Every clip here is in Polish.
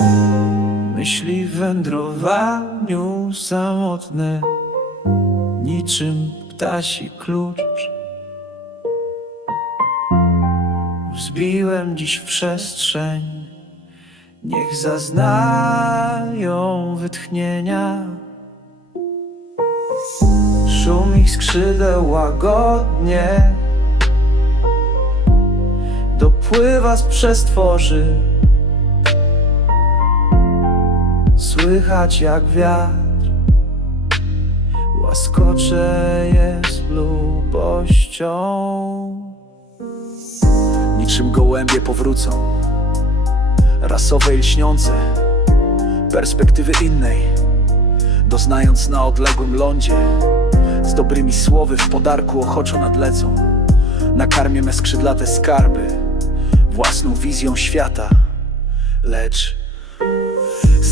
Myśli w wędrowaniu samotne Niczym ptasi klucz. Wzbiłem dziś przestrzeń Niech zaznają wytchnienia. Szum ich skrzydeł łagodnie Dopływa z przestworzy Słychać jak wiatr. Łaskocze je z lubością. Niczym gołębie powrócą. Rasowe i lśniące. Perspektywy innej. Doznając na odległym lądzie. Z dobrymi słowy w podarku ochoczo nadlecą Nakarmię me skrzydlate skarby. Własną wizją świata. Lecz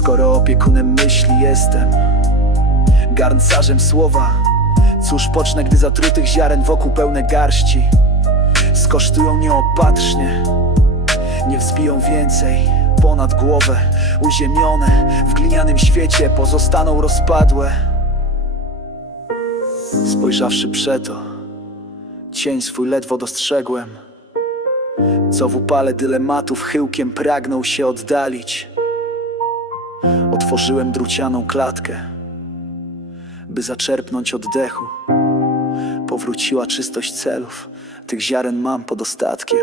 Skoro opiekunem myśli jestem Garncarzem słowa. Cóż pocznę, gdy zatrutych ziaren wokół pełne garści. Skosztują nieopatrznie Nie wzbiją więcej ponad głowę. Uziemione w glinianym świecie Pozostaną rozpadłe. Spojrzawszy przeto Cień swój ledwo dostrzegłem. Co w upale dylematów chyłkiem pragnął się oddalić Otworzyłem drucianą klatkę By zaczerpnąć oddechu. Powróciła czystość celów. Tych ziaren mam pod ostatkiem